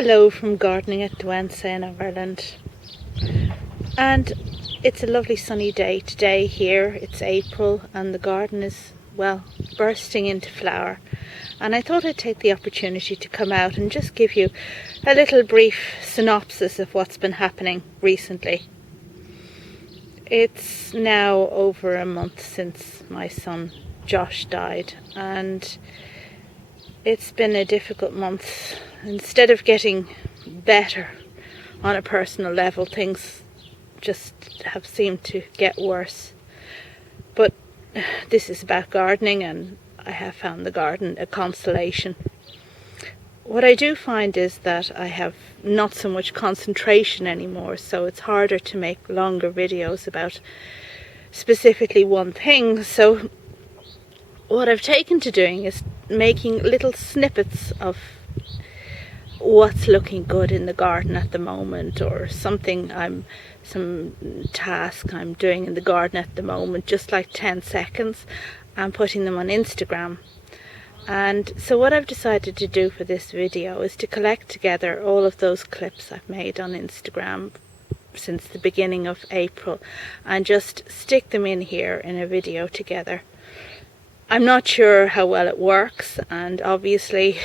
Hello from gardening at Dwensa in Ireland, and it's a lovely sunny day today here. It's April and the garden is, well, bursting into flower, and I thought I'd take the opportunity to come out and just give you a little brief synopsis of what's been happening recently. It's now over a month since my son Josh died, and it's been a difficult month. Instead of getting better on a personal level, things just have seemed to get worse. But this is about gardening, and I have found the garden a consolation. What I do find is that I have not so much concentration anymore, so it's harder to make longer videos about specifically one thing. So what I've taken to doing is making little snippets of what's looking good in the garden at the moment, or some task I'm doing in the garden at the moment, just like 10 seconds, and putting them on Instagram. And so what I've decided to do for this video is to collect together all of those clips I've made on Instagram since the beginning of April and just stick them in here in a video together. I'm not sure how well it works, and obviously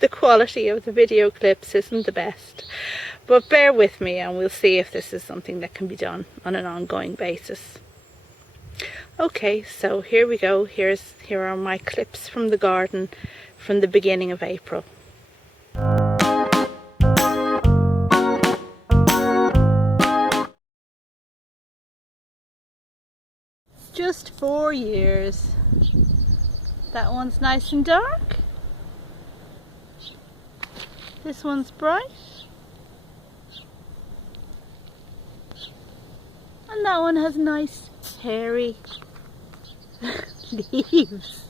the quality of the video clips isn't the best, but bear with me and we'll see if this is something that can be done on an ongoing basis. Okay, so here we go. Here are my clips from the garden from the beginning of April. Just 4 years. That one's nice and dark. This one's bright. And that one has nice hairy leaves.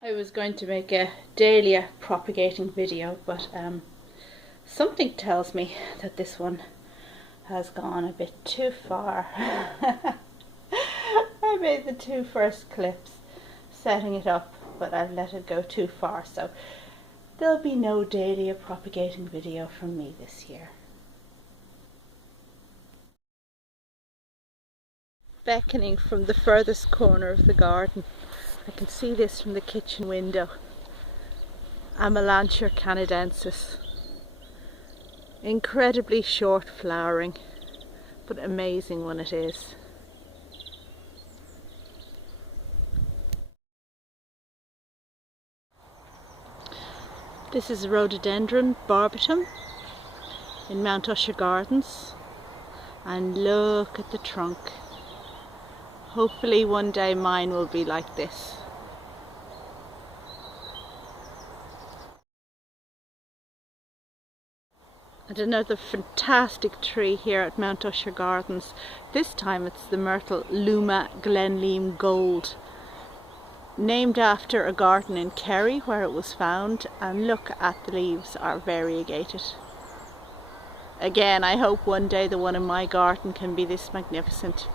I was going to make a Dahlia propagating video, but something tells me that this one has gone a bit too far. I made the 2 first clips setting it up, but I've let it go too far, so there'll be no Dahlia propagating video from me this year. Beckoning from the furthest corner of the garden, I can see this from the kitchen window. Amelanchier canadensis. Incredibly short flowering, but amazing when it is. This is Rhododendron barbatum in Mount Usher Gardens, and look at the trunk. Hopefully one day mine will be like this. And another fantastic tree here at Mount Usher Gardens. This time it's the myrtle Luma Glanleam Gold, named after a garden in Kerry where it was found, and look at the leaves are variegated. Again, I hope one day the one in my garden can be this magnificent.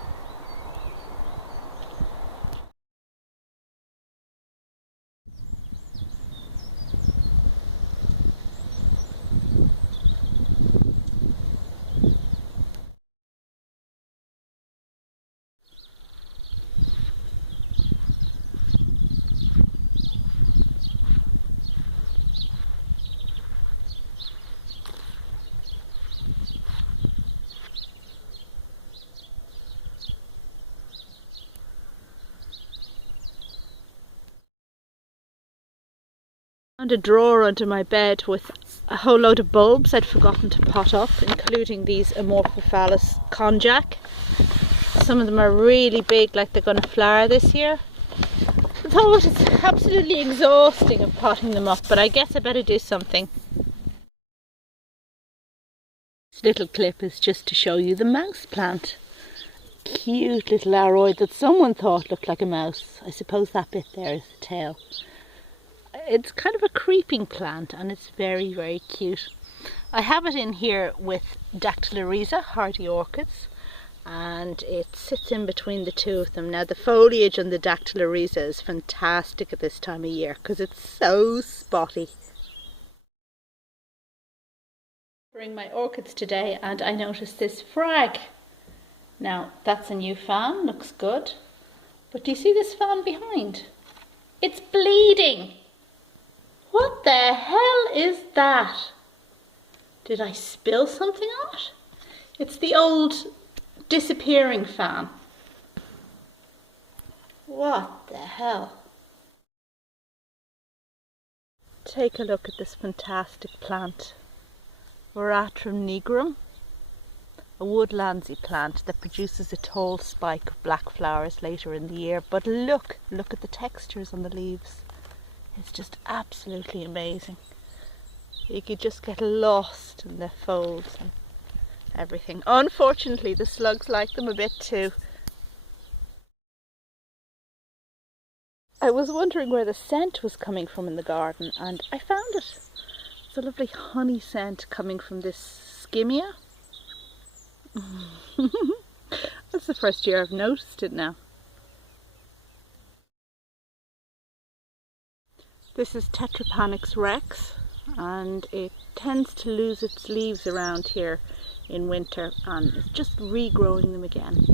Found a drawer under my bed with a whole load of bulbs I'd forgotten to pot up, including these Amorphophallus konjac. Some of them are really big, like they're going to flower this year. I thought it's absolutely exhausting of potting them up, but I guess I better do something. This little clip is just to show you the mouse plant. Cute little aroid that someone thought looked like a mouse. I suppose that bit there is the tail. It's kind of a creeping plant and it's very, very cute. I have it in here with Dactylorhiza, hardy orchids, and it sits in between the two of them. Now the foliage on the Dactylorhiza is fantastic at this time of year because it's so spotty. Bring my orchids today and I noticed this frag. Now that's a new fan, looks good, but do you see this fan behind? It's bleeding. What the hell is that? Did I spill something on it? It's the old disappearing fan. What the hell? Take a look at this fantastic plant. Veratrum nigrum. A woodlandsy plant that produces a tall spike of black flowers later in the year. But look at the textures on the leaves. It's just absolutely amazing. You could just get lost in the folds and everything. Unfortunately, the slugs like them a bit too. I was wondering where the scent was coming from in the garden and I found it. It's a lovely honey scent coming from this Skimmia. That's the first year I've noticed it now. This is Tetrapanax rex and it tends to lose its leaves around here in winter and it's just regrowing them again.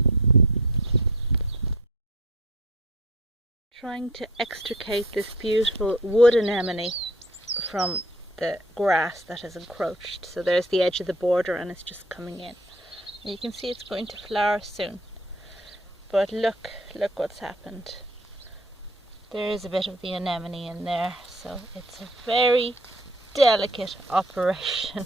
Trying to extricate this beautiful wood anemone from the grass that has encroached. So there's the edge of the border and it's just coming in. And you can see it's going to flower soon. But look what's happened. There is a bit of the anemone in there, so it's a very delicate operation.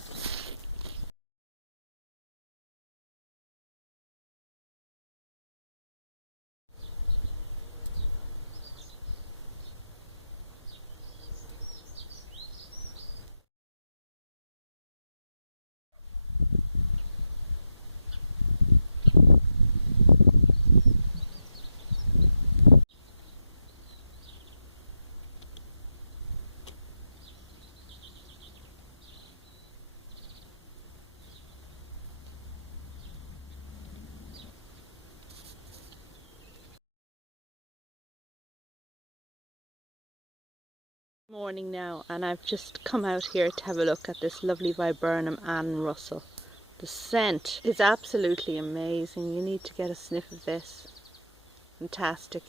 Morning now, and I've just come out here to have a look at this lovely viburnum Ann Russell. The scent is absolutely amazing. You need to get a sniff of this. Fantastic.